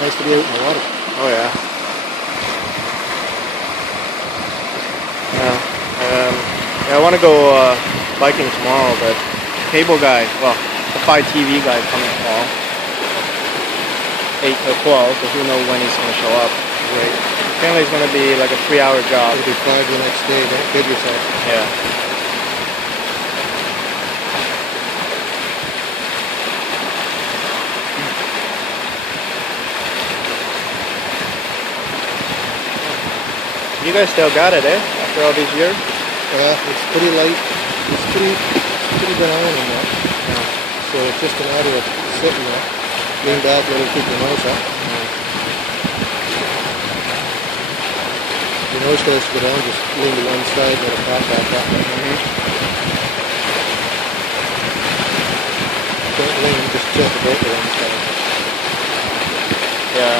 Nice to be out in the water. Oh yeah. Yeah, I want to go biking tomorrow, but the cable guy, well, the 5TV guy coming tomorrow, 8 to 12, but who knows when he's going to show up. Right. Apparently it's going to be like a 3-hour job. It'll be 5 the next day. Don't kid yourself. Yeah. You guys still got it, eh? After all these years? Yeah, it's pretty light. It's pretty benign in that. Yeah. So it's just a matter of sitting there, lean back, let it keep your nose up. Your nose starts to go down, just lean to one side, let it pop back up. Don't lean, just tilt the boat to one side. Yeah.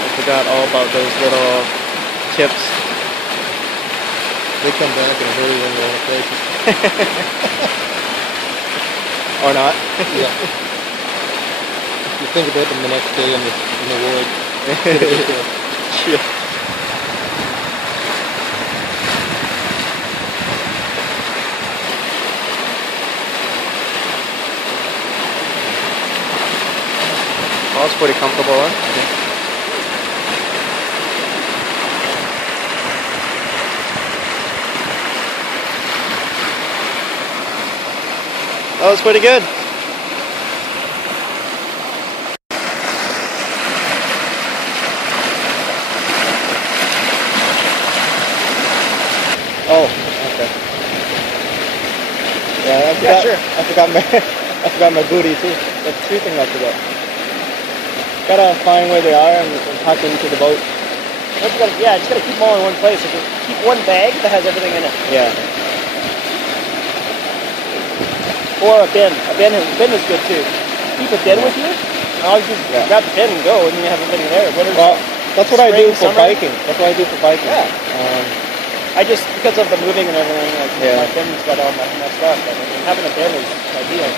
I forgot all about those little tips. They come back in a hurry when you're in places. Or not. Yeah. You think about them the next day in the ward. Yeah. Oh, it's pretty comfortable, huh? That was pretty good. Oh, okay. Yeah, sure. I forgot my booty too. That's 3 things I forgot. Gotta find where they are and tuck into the boat. Just gotta keep them all in one place. If you keep one bag that has everything in it. Yeah. Or a bin. A bin is good too. Keep a bin with you. And all you do is grab the bin and go, and then you have everything there. Well, that's what I do for summer. biking. That's what I do for biking. Yeah. I just, because of the moving and everything, like my bin's got all my stuff. But I mean, having a bin is ideal.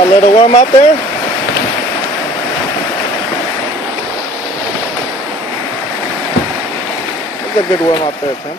A little warm up there. That's a good warm up there, Tim.